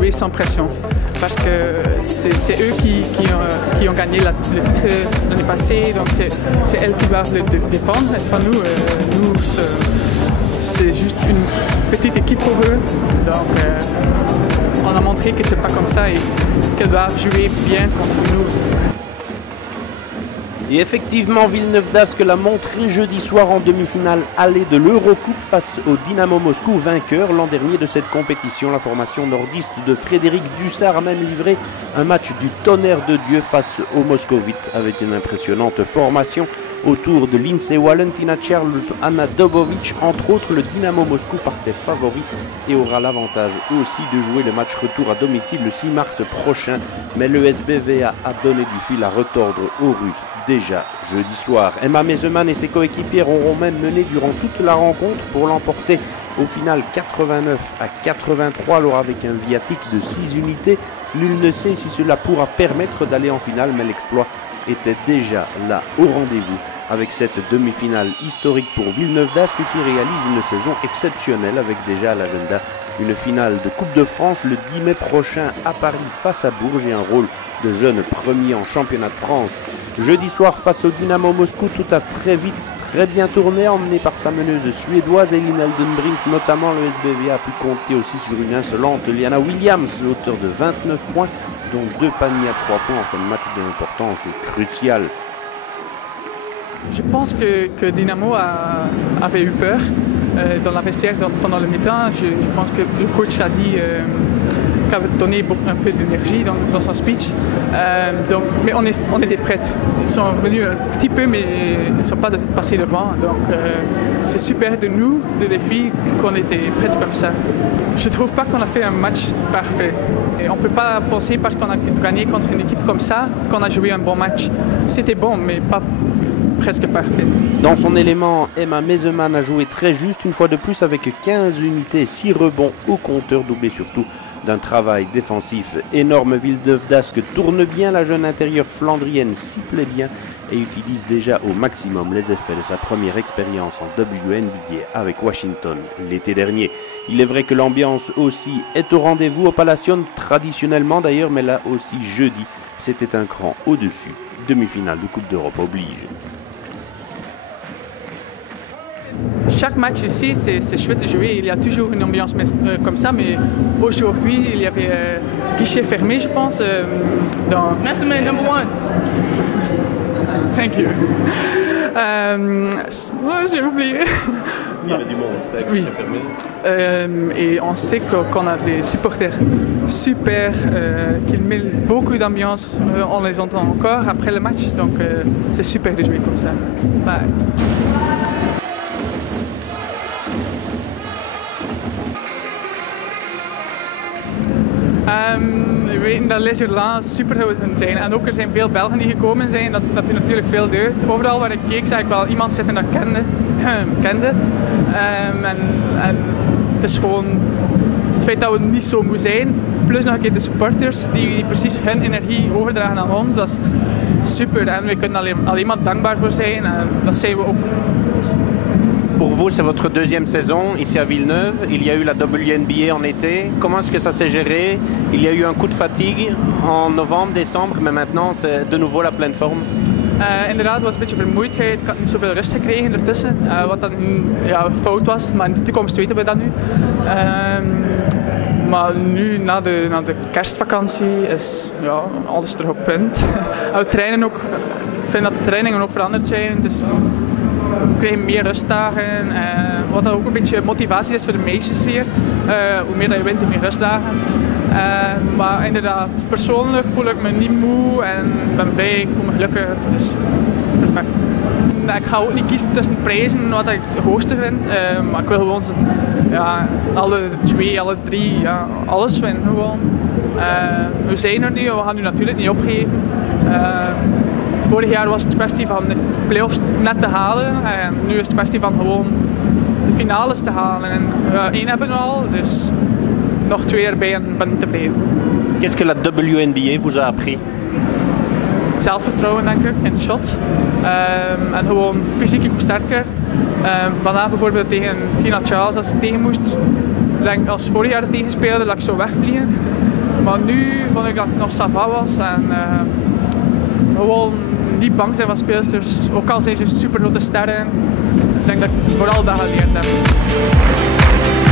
jouer sans pression. Parce que c'est eux qui ont gagné le titre l'année passée, donc c'est elles qui doivent le défendre. Et pas nous, c'est juste une petite équipe pour eux. Donc on a montré que c'est pas comme ça et qu'elles doivent jouer bien contre nous. Et effectivement, Villeneuve d'Ascq l'a montré jeudi soir en demi-finale aller de l'Eurocoupe face au Dynamo Moscou, vainqueur l'an dernier de cette compétition. La formation nordiste de Frédéric Dussart a même livré un match du tonnerre de Dieu face aux Moscovites avec une impressionnante formation autour de Lindsay Wallen, Tina Charles, Anna Dobovic. Entre autres, le Dynamo Moscou partait favori et aura l'avantage aussi de jouer le match retour à domicile le 6 mars prochain. Mais le SBVA a donné du fil à retordre aux Russes déjà jeudi soir. Emma Mesemann et ses coéquipières auront même mené durant toute la rencontre pour l'emporter au final 89-83, alors avec un viatique de 6 unités. Nul ne sait si cela pourra permettre d'aller en finale, mais l'exploit était déjà là au rendez-vous avec cette demi-finale historique pour Villeneuve d'Ascq qui réalise une saison exceptionnelle avec déjà à l'agenda une finale de Coupe de France le 10 mai prochain à Paris face à Bourges et un rôle de jeune premier en championnat de France. Jeudi soir face au Dynamo Moscou, tout a très vite, très bien tourné, emmené par sa meneuse suédoise Elin Eldenbrink. Notamment, le SBVA a pu compter aussi sur une insolente Liana Williams, auteur de 29 points, dont 2 paniers à 3 points en fin de match d'une importance cruciale. Je pense que Dynamo avait eu peur dans la vestiaire pendant le mi-temps. Je pense que le coach a dit qu'il avait donné un peu d'énergie dans son speech. Mais on était prêts. Ils sont revenus un petit peu, mais ils ne sont pas passés devant. Donc c'est super de nous, de filles, qu'on était prêtes comme ça. Je ne trouve pas qu'on a fait un match parfait. Et on ne peut pas penser parce qu'on a gagné contre une équipe comme ça qu'on a joué un bon match. C'était bon, mais pas presque parfait. Dans son élément, Emma Mesemann a joué très juste une fois de plus avec 15 unités, 6 rebonds au compteur, doublé surtout d'un travail défensif énorme. Villeneuve d'Ascq tourne bien, la jeune intérieure flandrienne s'y plaît bien et utilise déjà au maximum les effets de sa première expérience en WNBA avec Washington l'été dernier. Il est vrai que l'ambiance aussi est au rendez-vous au Palacion, traditionnellement d'ailleurs, mais là aussi jeudi, c'était un cran au-dessus. Demi-finale de Coupe d'Europe oblige. Chaque match ici, c'est chouette de jouer. Il y a toujours une ambiance comme ça, mais aujourd'hui, il y avait guichet fermé, je pense. That's my number one. Thank you. J'ai oublié. Il y avait du monde, c'était oui. Guichet fermé. Et on sait qu'on a des supporters super, qui mettent beaucoup d'ambiance. On les entend encore après le match, donc c'est super de jouer comme ça. Bye. We weten dat Les Hurlans super goed zijn. En ook er zijn veel Belgen die gekomen zijn. Dat doet natuurlijk veel deugd. Overal waar ik keek zag ik wel iemand zitten dat ik kende. En het is gewoon het feit dat we niet zo moe zijn. Plus nog een keer de supporters die precies hun energie overdragen aan ons. Dat is super. En we kunnen alleen maar dankbaar voor zijn. En dat zijn we ook. Pour vous, c'est votre deuxième saison ici à Villeneuve. Il y a eu la WNBA en été. Comment est-ce que ça s'est géré? Il y a eu un coup de fatigue en novembre, décembre, mais maintenant c'est de nouveau la pleine forme. Inderdaad, het was een beetje vermoeidheid. Ik had niet zoveel rust gekregen ertussen. Wat dan fout was, maar in de toekomst weten we dat nu. Maar nu, na de kerstvakantie, is alles terug op punt. We trainen ook. Ik vind dat de trainingen ook veranderd zijn. Dus we krijgen meer rustdagen, wat ook een beetje motivatie is voor de meisjes hier. Hoe meer dat je wint, hoe meer rustdagen. Maar inderdaad, persoonlijk voel ik me niet moe en ben blij, ik voel me gelukkig, dus perfect. Ik ga ook niet kiezen tussen prijzen wat ik het hoogste vind, maar ik wil gewoon alle 2, alle 3, alles winnen gewoon. We zijn er nu, we gaan nu natuurlijk niet opgeven. Vorig jaar was het kwestie van de play-offs net te halen. Nu is het kwestie van gewoon de finales te halen. En 1 hebben we al, dus nog 2 erbij en ben tevreden. Qu'est-ce que la WNBA vous a appris? Zelfvertrouwen denk ik in de shot. En gewoon fysiek goed sterker. Vandaag bijvoorbeeld tegen Tina Charles, als ik tegen moest. Ik denk als vorig jaar tegen speelde, dat ik zo wegvliegen. Maar nu vond ik dat het nog ça va was. En gewoon niet bang zijn van speelsters. Ook al zijn ze super grote sterren. Ik denk dat ik vooral dat geleerd heb.